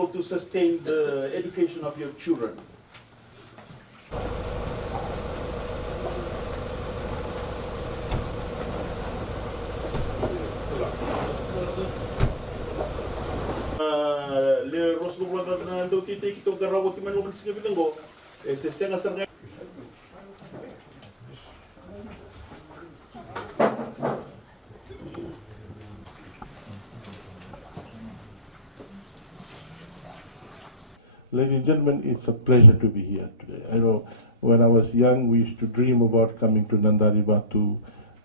able to sustain the education of your children? Le Roslo na do titi kito garawo ti manubal sa bilango se senga sarga. Ladies and gentlemen, it's a pleasure to be here today. I know when I was young, we used to dream about coming to Nadarivatu,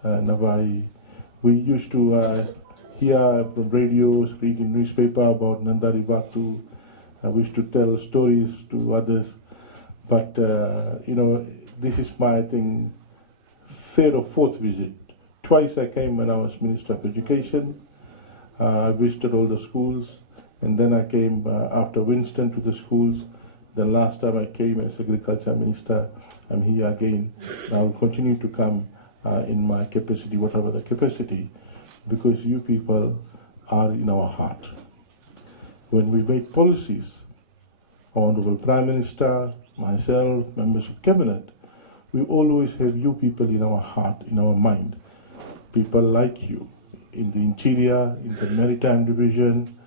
Navai. We used to hear from radios, read in newspaper about Nadarivatu. We used to tell stories to others. But, this is my, I think, third or fourth visit. Twice I came when I was Minister of Education. I visited all the schools. And then I came after Winston to the schools. The last time I came as Agriculture Minister, I'm here again. I will continue to come in my capacity, whatever the capacity, because you people are in our heart. When we make policies, Honorable Prime Minister, myself, members of Cabinet, we always have you people in our heart, in our mind. People like you in the interior, in the Maritime Division,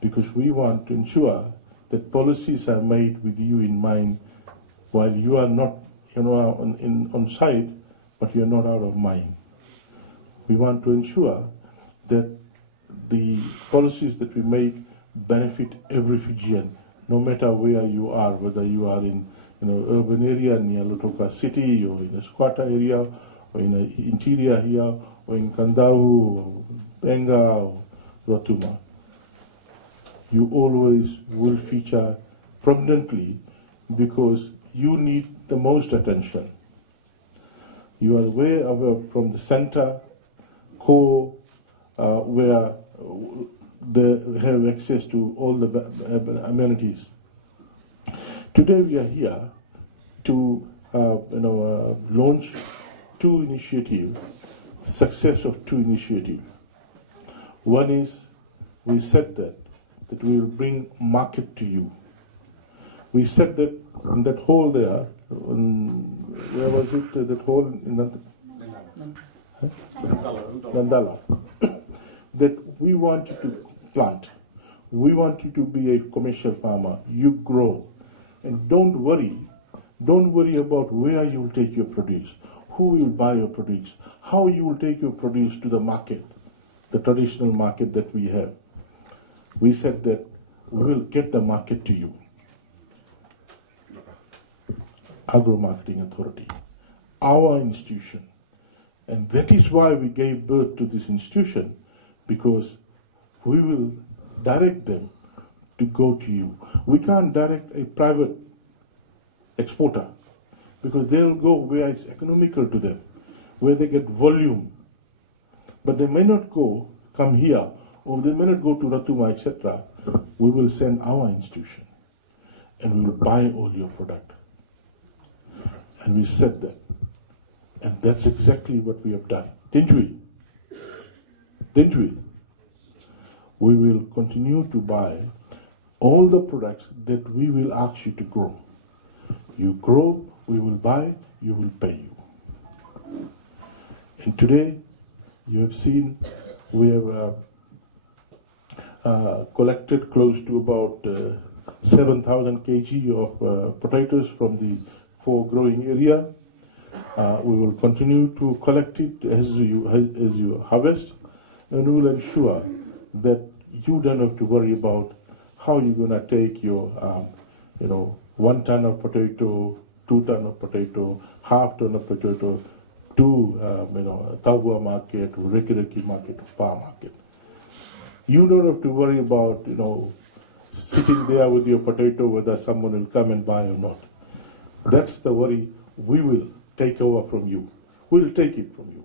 because we want to ensure that policies are made with you in mind while you are not on site, but you are not out of mind. We want to ensure that the policies that we make benefit every Fijian, no matter where you are, whether you are in urban area near Lotoka City, or in a squatter area, or in the interior here, or in Kandau, or Benga, or Rotuma. You always will feature prominently because you need the most attention. You are way away from the center, core, where they have access to all the amenities. Today we are here to launch two initiatives, success of two initiatives. One is, we said that we will bring market to you. We said that in that hole there, where was it, that hole in Nandala, that we want you to plant. We want you to be a commercial farmer. You grow. And don't worry about where you will take your produce, who will buy your produce, how you will take your produce to the market, the traditional market that we have. We said that we will get the market to you. Agro-Marketing Authority, our institution. And that is why we gave birth to this institution, because we will direct them to go to you. We can't direct a private exporter, because they'll go where it's economical to them, where they get volume. But they may not come here, or they may not go to Ratuma, etc. We will send our institution, and we will buy all your product. And we said that. And that's exactly what we have done. Didn't we? Didn't we? We will continue to buy all the products that we will ask you to grow. You grow, we will buy, you will pay you. And today, you have seen, we have collected close to about 7,000 kg of potatoes from the 4 growing area. We will continue to collect it as you harvest, and we will ensure that you don't have to worry about how you're going to take your 1 ton of potato, 2 ton of potato, half ton of potato to Tabua market, Rikiriki market, Spa market. You don't have to worry about sitting there with your potato whether someone will come and buy or not. That's the worry. We will take over from you. We'll take it from you.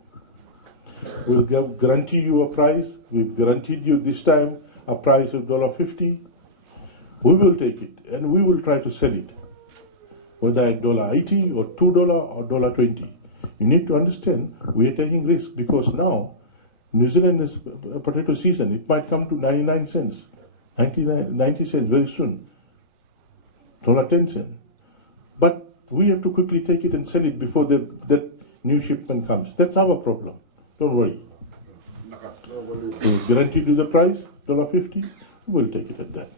We'll guarantee you a price. We've guaranteed you this time a price of $1.50. We will take it and we will try to sell it, whether at $1.80 or $2 or $1.20. You need to understand we are taking risk, because now New Zealand is a potato season. It might come to 99 cents. 90 cents very soon. $1.10. But we have to quickly take it and sell it before that new shipment comes. That's our problem. Don't worry. We guarantee you the price, $1.50, we'll take it at that.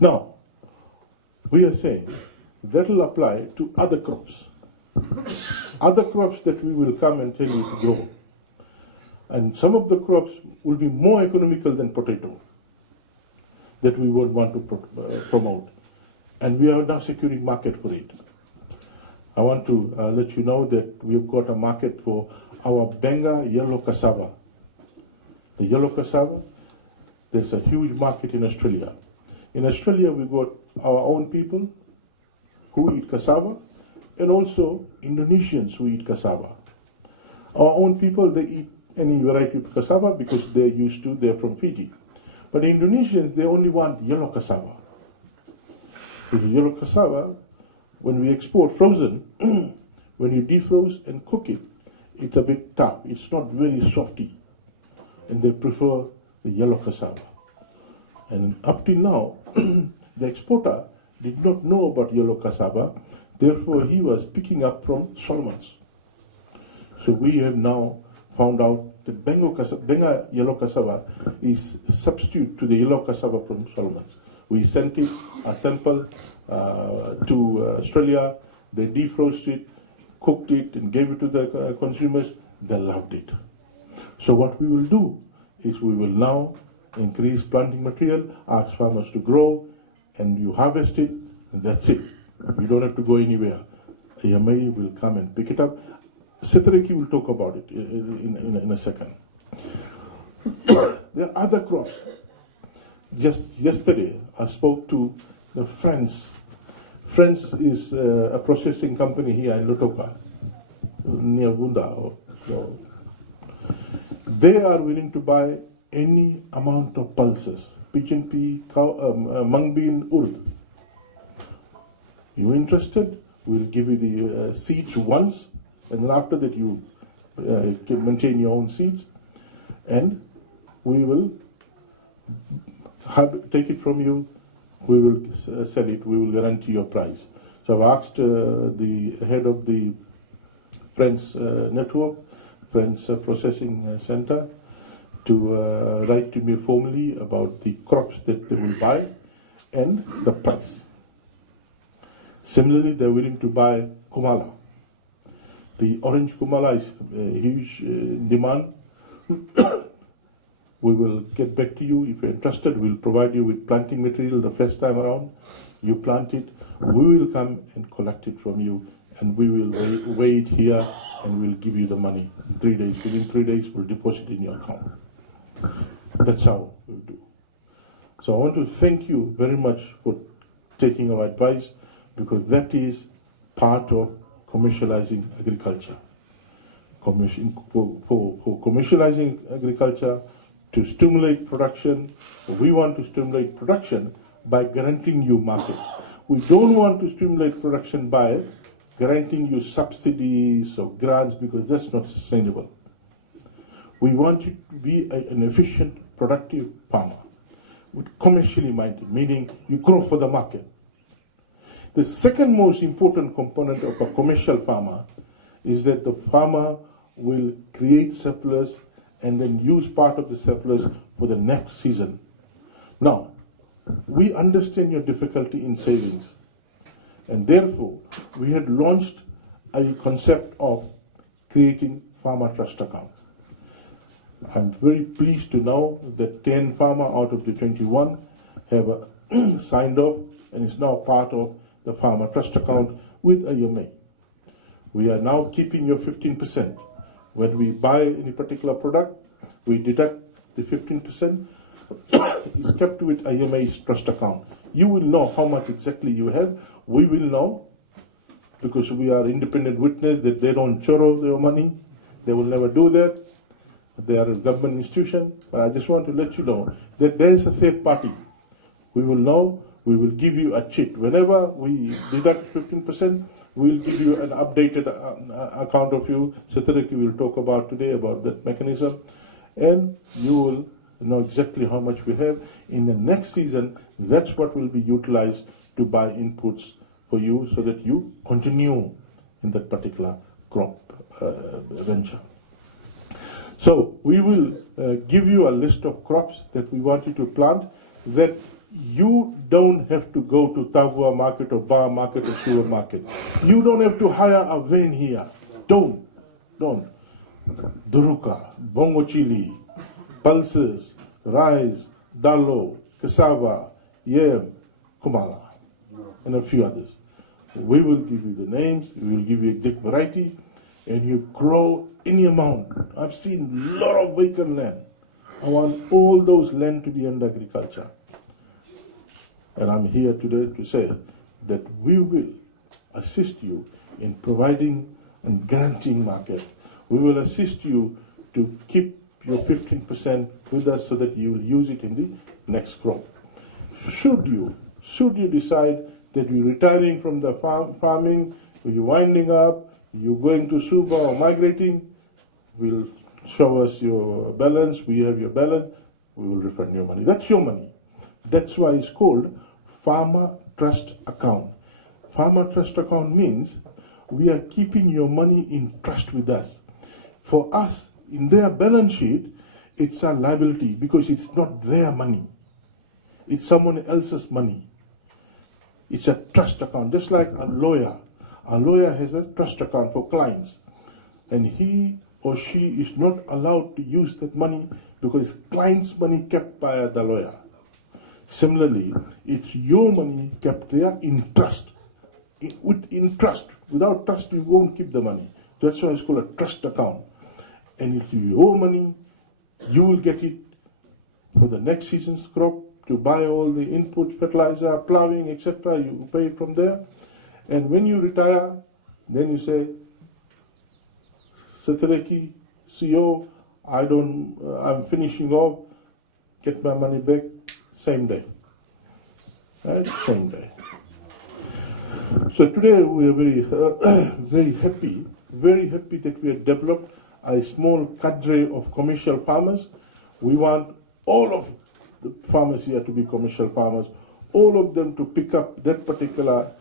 Now, we are saying that will apply to other crops. Other crops that we will come and tell you to grow. And some of the crops will be more economical than potato that we would want to promote. And we are now securing market for it. I want to let you know that we've got a market for our Benga yellow cassava. The yellow cassava, there's a huge market in Australia. In Australia, we've got our own people who eat cassava, and also Indonesians who eat cassava. Our own people, they eat any variety of cassava because they're from Fiji. But the Indonesians, they only want yellow cassava. Because yellow cassava, when we export frozen, when you defroze and cook it, it's a bit tough. It's not very softy. And they prefer the yellow cassava. And up till now, the exporter did not know about yellow cassava. Therefore, he was picking up from Solomons. So we have now found out that Benga yellow cassava is substitute to the yellow cassava from Solomons. We sent it, a sample, to Australia. They defrosted it, cooked it, and gave it to the consumers. They loved it. So what we will do is we will now increase planting material, ask farmers to grow, and you harvest it, and that's it. You don't have to go anywhere. AMA will come and pick it up. Setareki will talk about it in a second. There are other crops. Just yesterday, I spoke to the Friends. Friends is a processing company here in Lotoka, near Bunda. So they are willing to buy any amount of pulses, pigeon pea, mung bean, urd. You interested? We'll give you the seeds once, and then after that you can maintain your own seeds, and we will take it from you. We will sell it. We will guarantee your price. So I've asked the head of the Friends Network, Friends Processing Center, to write to me formally about the crops that they will buy and the price. Similarly, they're willing to buy kumala. The orange kumala is huge in demand. We will get back to you if you're interested. We'll provide you with planting material the first time around. You plant it. We will come and collect it from you, and we will weigh it here, and we'll give you the money in 3 days. Within 3 days, we'll deposit it in your account. That's how we'll do. So I want to thank you very much for taking our advice, because that is part of commercializing agriculture. For commercializing agriculture, to stimulate production, we want to stimulate production by guaranteeing you market. We don't want to stimulate production by guaranteeing you subsidies or grants, because that's not sustainable. We want you to be an efficient, productive farmer, with commercially minded, meaning you grow for the market. The second most important component of a commercial farmer is that the farmer will create surplus and then use part of the surplus for the next season. Now, we understand your difficulty in savings, and therefore we had launched a concept of creating farmer trust account. I'm very pleased to know that 10 farmers out of the 21 have signed off and is now part of the farmer trust account with AMA. We are now keeping your 15%. When we buy any particular product, we deduct the 15%. It's kept with AMA's trust account. You will know how much exactly you have. We will know, because we are independent witness that they don't churro their money. They will never do that. They are a government institution. But I just want to let you know that there is a third party. We will know. We will give you a cheat. Whenever we deduct 15%, we will give you an updated account of you. Setareki will talk about today about that mechanism. And you will know exactly how much we have. In the next season, that's what will be utilized to buy inputs for you so that you continue in that particular crop venture. So we will give you a list of crops that we want you to plant that you don't have to go to Tagua market or Bar market or Sugar market. You don't have to hire a van here. Don't. Duruka, bongo chili, pulses, rice, dalo, cassava, yam, kumala, and a few others. We will give you the names, we will give you exact variety, and you grow any amount. I've seen a lot of vacant land. I want all those land to be under agriculture. And I'm here today to say that we will assist you in providing and granting market. We will assist you to keep your 15% with us so that you will use it in the next crop. Should you decide that you're retiring from the farming, or you're winding up, you're going to Suba or migrating, we'll show us your balance, we have your balance, we will refund your money. That's your money. That's why it's called Farmer Trust Account. Farmer Trust Account means we are keeping your money in trust with us. For us, in their balance sheet, it's a liability because it's not their money. It's someone else's money. It's a trust account, just like a lawyer. A lawyer has a trust account for clients, and he or she is not allowed to use that money because client's money kept by the lawyer. Similarly, it's your money kept there in trust. In trust. Without trust, you won't keep the money. That's why it's called a trust account. And it's your money, you will get it for the next season's crop, to buy all the inputs, fertilizer, plowing, etc. You pay it from there. And when you retire, then you say, Satareki, CEO, I'm finishing off, get my money back, same day. Right? Same day. So today we are very happy that we have developed a small cadre of commercial farmers. We want all of the farmers here to be commercial farmers, all of them to pick up that particular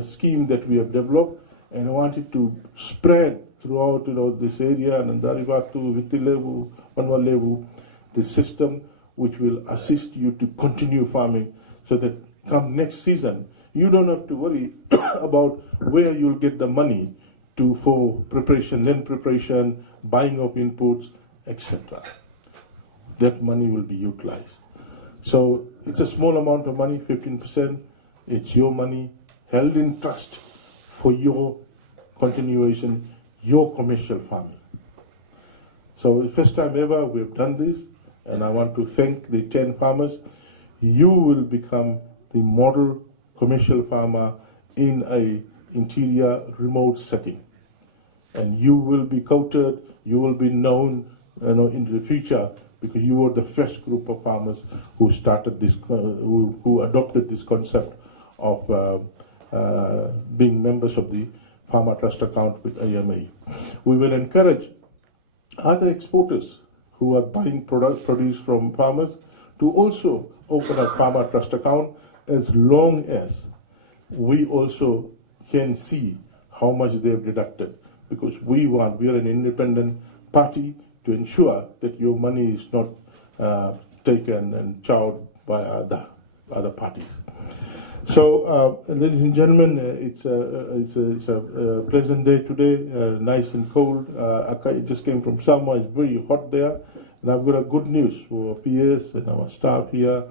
scheme that we have developed, and I want it to spread throughout this area, Nadarivatu, Vitilevu, Manwalevu, the system which will assist you to continue farming so that come next season, you don't have to worry about where you'll get the money for preparation, land preparation, buying of inputs, etc. That money will be utilized. So it's a small amount of money, 15%. It's your money held in trust for your continuation, your commercial farming. So the first time ever we've done this, and I want to thank the 10 farmers. You will become the model commercial farmer in a interior remote setting. And you will be quoted, you will be known in the future because you were the first group of farmers who started this, who adopted this concept of being members of the Farmer Trust Account with AMA. We will encourage other exporters who are buying produce from farmers to also open a Farmer Trust Account as long as we also can see how much they have deducted, because we are an independent party to ensure that your money is not taken and chowed by other parties. So, ladies and gentlemen, it's a pleasant day today, nice and cold. I just came from Samoa, it's very hot there. And I've got a good news for PS and our staff here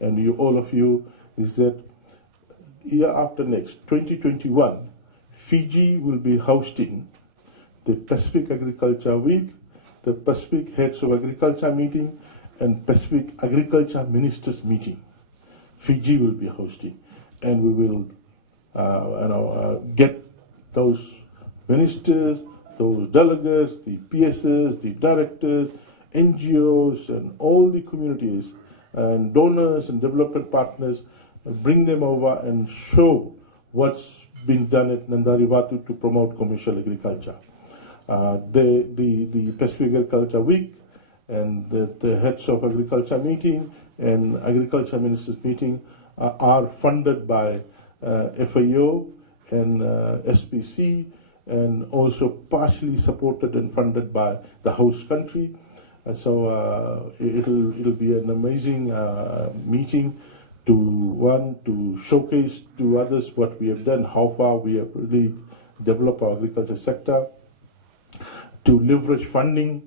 and you, all of you, is that year after next, 2021, Fiji will be hosting the Pacific Agriculture Week, the Pacific Heads of Agriculture meeting, and Pacific Agriculture Ministers meeting. Fiji will be hosting, and we will get those ministers, those delegates, the PSs, the directors, NGOs, and all the communities, and donors and development partners, bring them over and show what's been done at Nadarivatu to promote commercial agriculture. The Pacific Agriculture Week and the heads of agriculture meeting and agriculture ministers meeting are funded by FAO and SPC, and also partially supported and funded by the host country. So it'll be an amazing meeting to showcase to others what we have done, how far we have really developed our agriculture sector, to leverage funding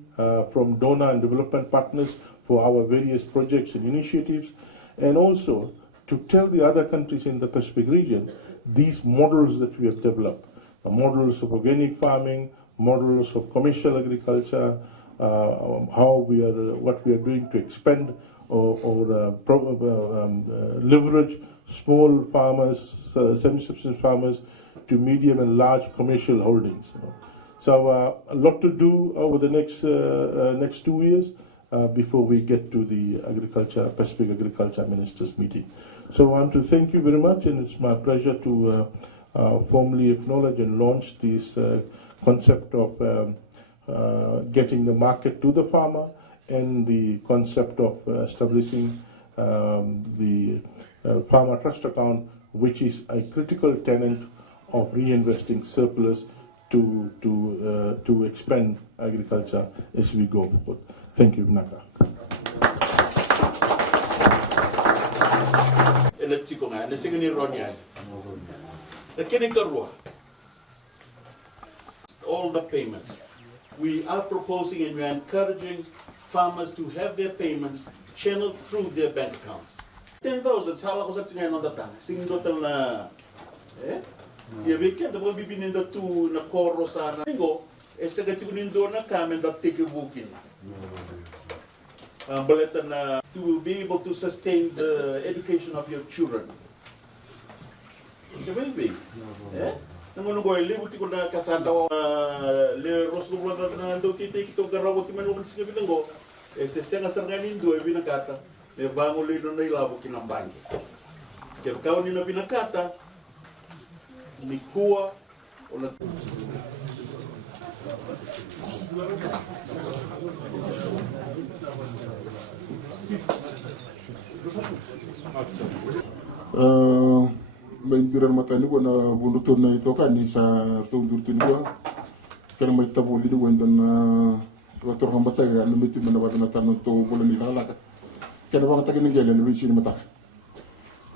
from donor and development partners for our various projects and initiatives, and also to tell the other countries in the Pacific region these models that we have developed, models of organic farming, models of commercial agriculture, what we are doing to expand or leverage small farmers, semi-subsistence farmers, to medium and large commercial holdings. So a lot to do over the next 2 years before we get to the Pacific Agriculture Ministers meeting. So I want to thank you very much, and it's my pleasure to formally acknowledge and launch this concept of getting the market to the farmer, and the concept of establishing the farmer trust account, which is a critical tenet of reinvesting surplus to expand agriculture as we go forward. Thank you, Naka. All the payments. We are proposing and we are encouraging farmers to have their payments channeled through their bank accounts. 10,000, salah ko sa tingin ng datang. Sing total na, ya weekend, the one bibinin da tu na koro sa na. Tingo, sa gatikunin do na kami da take booking. Balatan na to be able to sustain the education of your children. It's a well-being. Nangono ko libuti ko na kasanta wa le rosgo wala na do kiti kito garawo ti manu sa bilango se senga sarganin do e binakata e bango lido na ilabo kinambangi ke kao ni na binakata ni kuwa ona Mahendra matani ko na bunduto na ito kani sa tundurto niya kana may tabo lido wenda na wator kang batay ano miti man wala na tanon to bulan ilalaka kana bang tagin ngele ni sin mata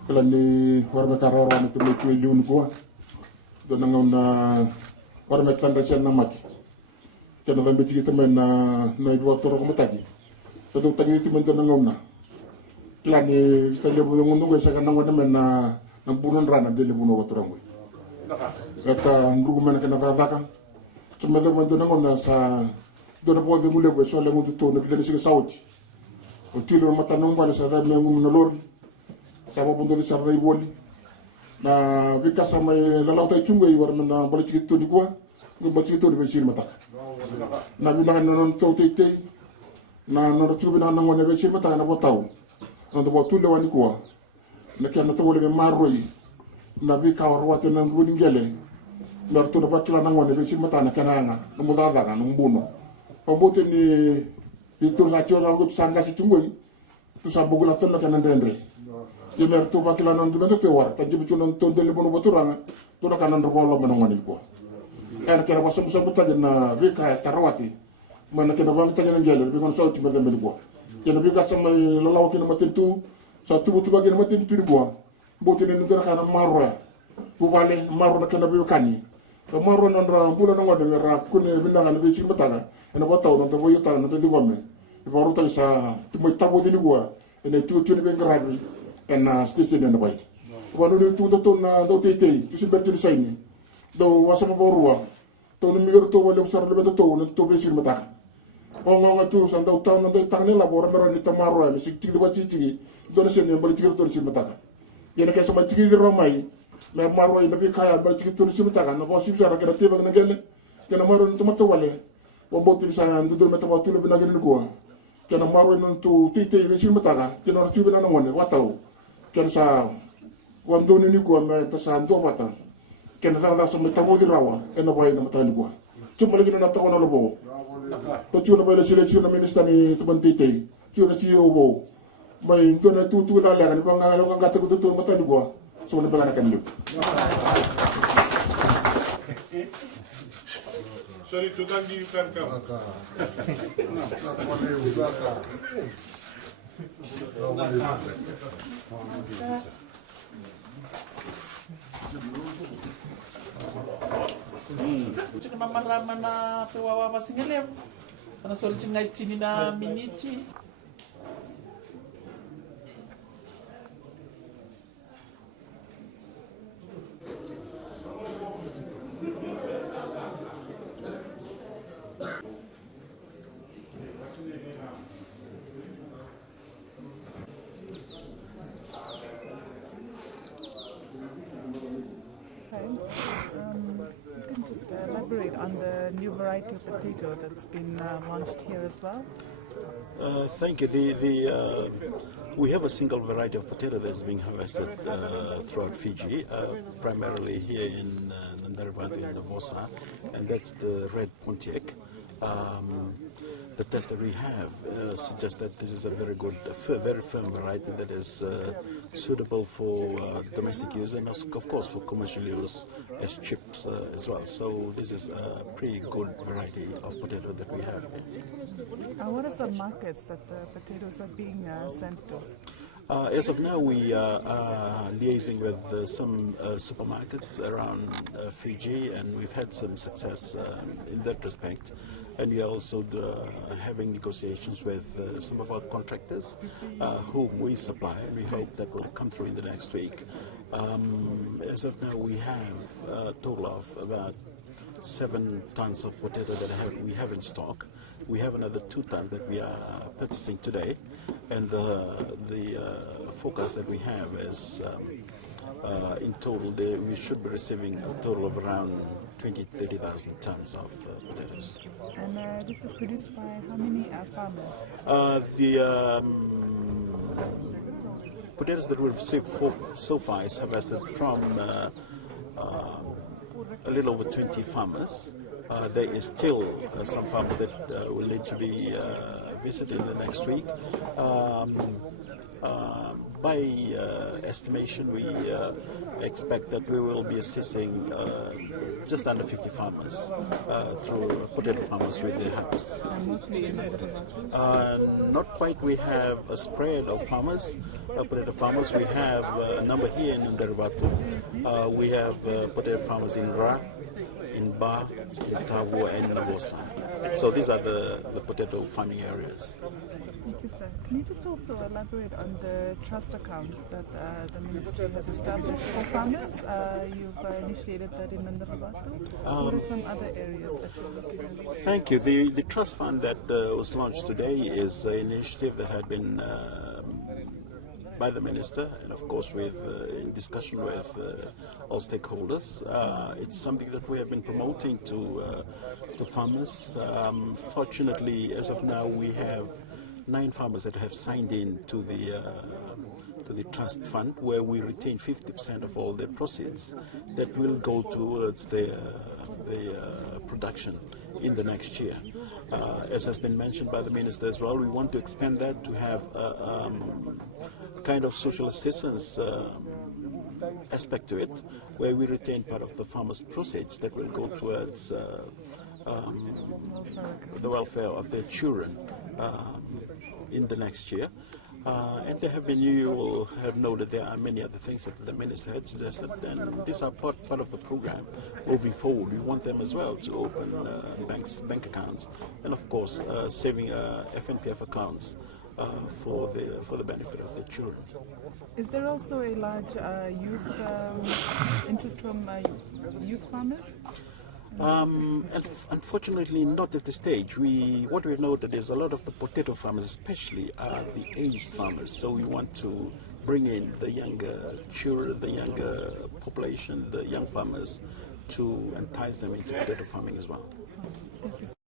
kala ni war ma kararo na to may liun ko do na ngam na war ma tanda sen na mati kana lambe ci tamen na wator ko matagi to tagin ti man to na ngam na kala ni sa lebo ngundu ko sa kana ngona men na nang bunon rana dele buno waturangwe kata ndugu mena kana kaka tumele mando ngona sa do na bode mule ko so le ngundu to na bidele sigi sauti o tilo mata non wala sa da me ngun na lor sa bo bondo sa ray woli na bika sa may lalauta chungo yi war na bala ci to ni ko ngum ci to ni be sir mata na bi na non to te na no chubi na ngone be sir mata na bo taw no do bo tulle wani ko na kenn to wole marroy na bi kawar wate na ngoni ngele mer to ba tula nangone be simata na kananga no mo dada no mbuno o mbote ni to na tiola ngo sanga si tungoy to sa bugula to na kana ndendre e mer to ba kila non do to war ta jibu non to dele bono baturanga to na kana ndo lo meno ngoni ko er kera wasam sam buta na bi ka tarawati man na kana ba ngata ngele bi ngon sawti be dembe ko kena bi ga sam lo law kina matentu sa tubu tuba gena matin turi boa bote ne ndora kana marro bu wale marro na kana be kani to marro non ra mbula no ngode ra kune binda ngana be ci mataga ena botaw no to boyo ta no to digome e baru ta sa tumo tabo dili boa ene tu tu ne be ngrabi ena station ne bay wanu ne tu to na do tete tu ci berti sayni do wasama borua to no migro to wale usar le to no to be ci mataga o nga tu sa do taw no do tangne la bor mero ni tamaro mi ci tigdo ba ci tigi dona sen en bali tigir to ci mataga yene ke sama tigir romay mais maro ina bi kaya bali tigir to ci mataga no bo ci sara ke tebe na gelle kena maro to mato wale bo mboti sa ndu do meta watu bi na gelle ko kena maro non to tite bi ci mataga kena ci bi na ngone wataw ken sa wando ni ko me ta sa ndo bata kena da sama tabo di rawa kena boy na matani ko ci mo legi na tawono lo bo to chuna ba la selection minister ni to bantite chuna si obo mai to na tu la la kan ba nga ta ko to mata ni go so na bala kan lip Sorry, Tutangi, you can come. Cuma mama na pewawa masingele, karena soal cengai cini na miniti. You can just elaborate on the new variety of potato that's been launched here as well. Thank you. We have a single variety of potato that's being harvested throughout Fiji, primarily here in Nadarivatu in Navai, and that's the red Pontiac. The test that we have suggests that this is a very good, very firm variety that is suitable for domestic use and also, of course, for commercial use as chips as well. So this is a pretty good variety of potato that we have here. What are some markets that the potatoes are being sent to? As of now, we are liaising with some supermarkets around Fiji, and we've had some success in that respect. And we are also having negotiations with some of our contractors whom we supply, and we hope that will come through in the next week. As of now, we have a total of about 7 tons of potato that we have in stock. We have another 2 tons that we are purchasing today, and the forecast that we have is in total we should be receiving a total of around 20,000 to 30,000 tons of potatoes. And this is produced by how many farmers? The potatoes that we've received so far is harvested from a little over 20 farmers. There is still some farms that will need to be visited in the next week. By estimation, we expect that we will be assisting just under 50 farmers through potato farmers with their harvests. Mostly in Nadarivatu? Not quite. We have a spread of farmers, potato farmers. We have a number here in Nadarivatu. We have potato farmers in Ra, in Ba, in Tawo, and Navai. So these are the potato farming areas. Thank you, sir. Can you just also elaborate on the trust accounts that the ministry has established for farmers? You've initiated that in Nadarivatu. What are some other areas that you're looking at? Thank you. The trust fund that was launched today is an initiative that had been by the minister, and of course in discussion with all stakeholders. It's something that we have been promoting to farmers. Fortunately, as of now, we have 9 farmers that have signed in to the trust fund, where we retain 50% of all their proceeds that will go towards their production in the next year. As has been mentioned by the minister as well, we want to expand that to have a kind of social assistance aspect to it, where we retain part of the farmers' proceeds that will go towards the welfare of their children in the next year. And there have been, you will have noted there are many other things that the minister had suggested, and these are part of the program moving forward. We want them as well to open bank accounts, and of course saving FNPF accounts for the benefit of their children. Is there also a large youth interest from youth farmers? Unfortunately, not at this stage. What we've noted is a lot of the potato farmers, especially, are the aged farmers. So we want to bring in the younger children, the younger population, the young farmers, to entice them into potato farming as well. Thank you.